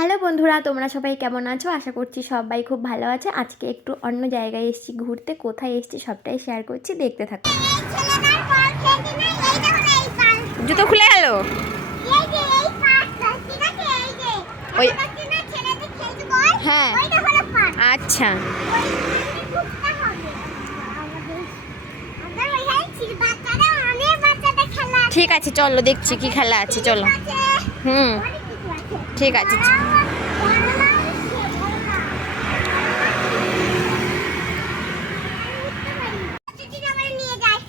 Hello বন্ধুরা, তোমরা সবাই কেমন আছো? আশা করছি সবাই খুব ভালো আছে। আজকে একটু অন্য জায়গায় এসেছি ঘুরতে। কোথায় এসেছি সবটাই শেয়ার করছি, দেখতে থাকো। জুতো খুলে গেল। ওই হ্যাঁ, আচ্ছা ঠিক আছে, চলো দেখছি কি খেলা আছে। চলো ঠিক আছে।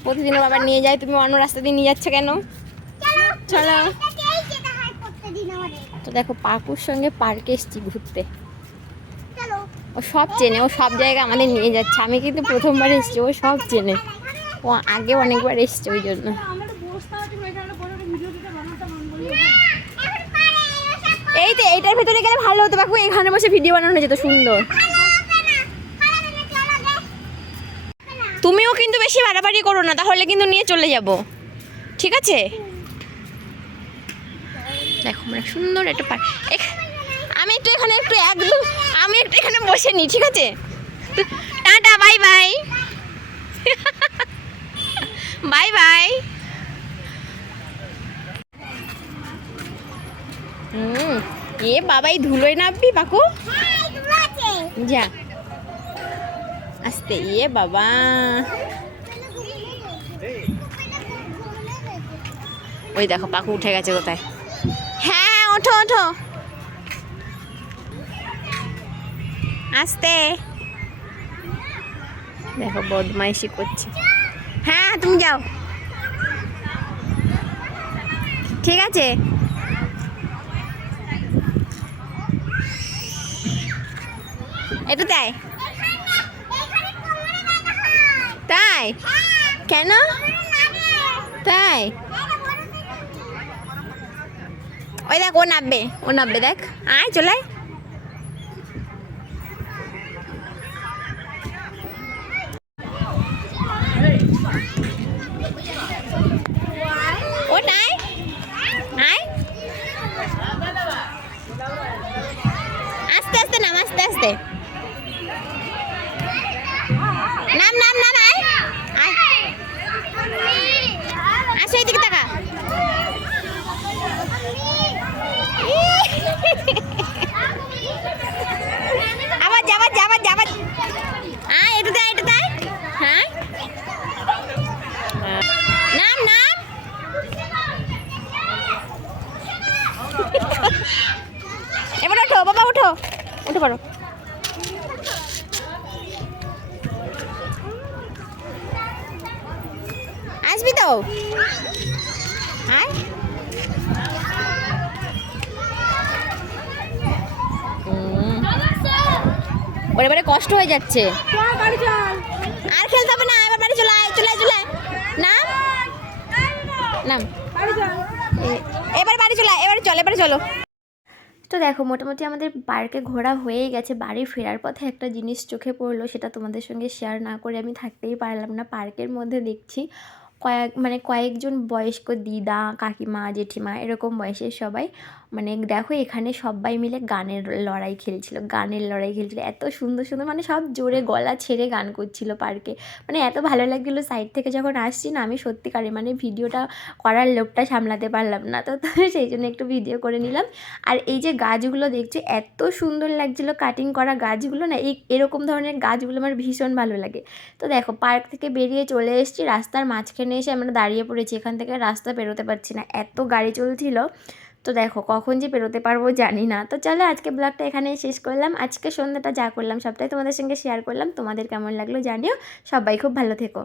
প্রতিদিন বাবা নিয়ে যায়, তুমি অন্য রাস্তা দিয়ে নিয়ে যাচ্ছ কেন? চলো। তো দেখো, পাকুর সঙ্গে পার্কে এসেছি ঘুরতে। ও সব চেনে, ও সব জায়গায় আমাদের নিয়ে যাচ্ছে। আমি কিন্তু প্রথমবার এসেছি, ও সব চেনে। ও আগে অনেকবার এসছে, ওই জন্য। এই তো এইটার ভেতরে গেলে ভালো হতো বাকু, এখানে বসে ভিডিও বানানো যেত সুন্দর। তুমিও কিন্তু বেশি বাড়াবাড়ি করো না, তাহলে কিন্তু নিয়ে চলে যাব, ঠিক আছে? দেখো মানে সুন্দর একটা পার্ক। আমি একটু এখানে আমি একটু এখানে বসে নিই, ঠিক আছে? Tata, bye bye. Bye bye. এ বাবা, এই ধুলোয় নামবি বাকু? যা আস্তে। ইয়ে বাবা, ওই দেখো পাকু উঠে গেছে কোথায়। হ্যাঁ, ওঠো ওঠো, আস্তে। দেখো বদমাইশি করছে। হ্যাঁ তুমি যাও, ঠিক আছে? একটু তাই তাই কেন? তাই ওই দেখ, ও নামবে দেখ। আয় চলে আয়। ও নাই, আয় আস্তে আস্তে নাম, আস্তে আস্তে নাম নাম নাম। আয় আয়, আসো এদিকে তাকা। আবার যাবার যাবার যাবার। আয় একটু দেয়, একটু দেয়। হ্যাঁ নাম নাম। এবার ওঠো বাবা, উঠে পড়ো। আসবি তো? আয়। ওর এবারে কষ্ট হয়ে যাচ্ছে, আর খেলতে হবে না। এবার বাড়ি চলে আয়, চলে আয়, চলে আয়। নাম নাম, এবার বাড়ি চলে আয়, এবারে চল, এবারে চলো। তো দেখো মোটামুটি আমাদের পার্কে ঘোরা হয়েই গেছে। বাড়ি ফেরার পথে একটা জিনিস চোখে পড়লো, সেটা তোমাদের সঙ্গে শেয়ার না করে আমি থাকতেই পারলাম না। পার্কের মধ্যে দেখছি কয়েকজন বয়স্ক দিদা, কাকিমা, জেঠিমা এরকম বয়সের সবাই, মানে দেখো এখানে সবাই মিলে গানের লড়াই খেলছিল। এত সুন্দর সুন্দর, মানে সব জোরে গলা ছেড়ে গান করছিল পার্কে। মানে এত ভালো লাগছিলো। সাইড থেকে যখন আসছি না, আমি সত্যিকারে মানে ভিডিওটা করার লোভটা সামলাতে পারলাম না। তো সেই জন্য একটু ভিডিও করে নিলাম। আর এই যে গাছগুলো দেখছো, এত সুন্দর লাগছিলো কাটিং করা গাছগুলো না। এরকম ধরনের গাছগুলো আমার ভীষণ ভালো লাগে। তো দেখো পার্ক থেকে বেরিয়ে চলে এসেছি, রাস্তার মাঝখানে এসে আমরা দাঁড়িয়ে পড়েছি। এখান থেকে রাস্তা পেরোতে পারছি না, এত গাড়ি চলছিল। তো দেখো কখন যে পেরোতে পারবো জানি না। তো চলো আজকে ব্লগটা এখানেই শেষ করলাম। আজকে সন্ধ্যাটা যা করলাম সবটাই তোমাদের সঙ্গে শেয়ার করলাম। তোমাদের কেমন লাগলো জানিও। সবাই খুব ভালো থেকো।